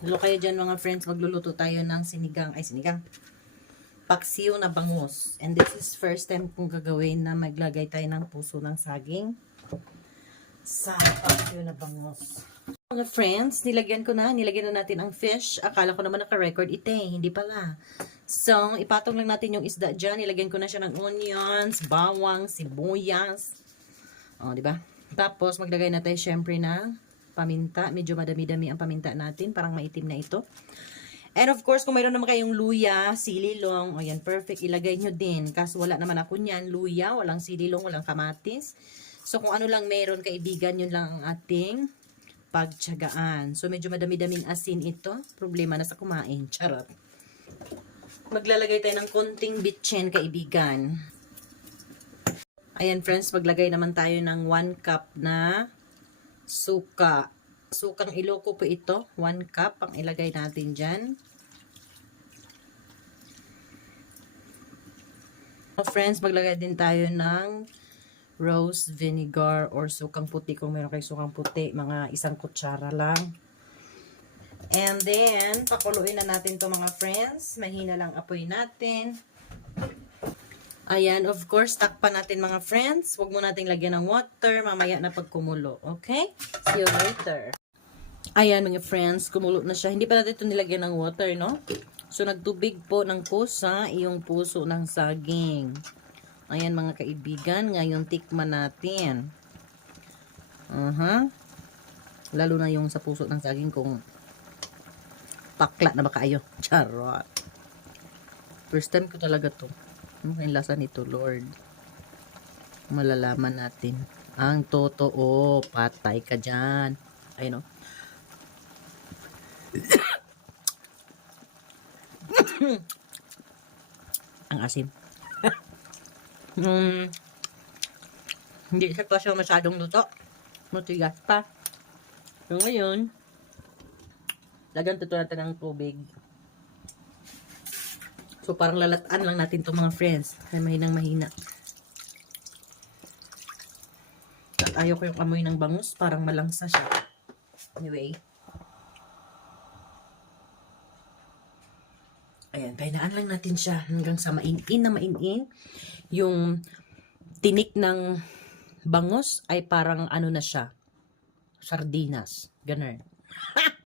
Lalo kayo dyan mga friends, magluluto tayo ng sinigang. Paksiw na bangus. And this is first time kong gagawin na maglagay tayo ng puso ng saging sa paksiw na bangus. Mga friends, nilagyan na natin ang fish. Akala ko naman naka-record ite, hindi pala. So, ipatong lang natin yung isda dyan. Nilagyan ko na siya ng onions, bawang, sibuyas. O, di ba? Tapos, maglagay na tayo syempre ng paminta. Medyo madami-dami ang paminta natin. Parang maitim na ito. And of course, kung mayroon naman kayong luya, sililong, o yan, perfect, ilagay nyo din. Kaso wala naman ako niyan, luya, walang sililong, walang kamatis. So, kung ano lang meron, kaibigan, yun lang ang ating pagtiyagaan. So, medyo madami-daming asin ito. Problema na sa kumain. Charot. Maglalagay tayo ng konting bitchin, kaibigan. Ayan, friends, maglagay naman tayo ng 1 cup na suka. Sukang Ilocos po ito. 1 cup ang ilagay natin dyan. So, friends, maglagay din tayo ng rose vinegar or sukang puti. Kung meron kayo sukang puti, mga 1 kutsara lang. And then, pakuluin na natin to mga friends. Mahina lang apoy natin. Ayan, of course, takpan natin mga friends. Huwag mo nating lagyan ng water. Mamaya na pagkumulo. Okay? See you later. Ayan mga friends, kumulo na siya. Hindi pa natin ito nilagyan ng water, no? So, nagtubig po ng kusa yung puso ng saging. Ayan mga kaibigan, ngayon tikman natin. Lalo na yung sa puso ng saging kung pakla na ba kayo. Charot. First time ko talaga to. Ano kayong lasa nito, Lord? Malalaman natin. Ang totoo, patay ka dyan. Ayun o. Ang asim. Hindi siya pa siya masyadong luto. Matigas pa. So ngayon, lagyan ito natin ng tubig. So parang lalataan lang natin itong mga friends. Kaya mahinang mahina. At ayaw ko yung amoy ng bangus. Parang malangsa siya. Anyway. Ayan, kainaan lang natin siya hanggang sa mainin na mainin. Yung tinik ng bangus ay parang ano na siya. Sardinas. Ganun.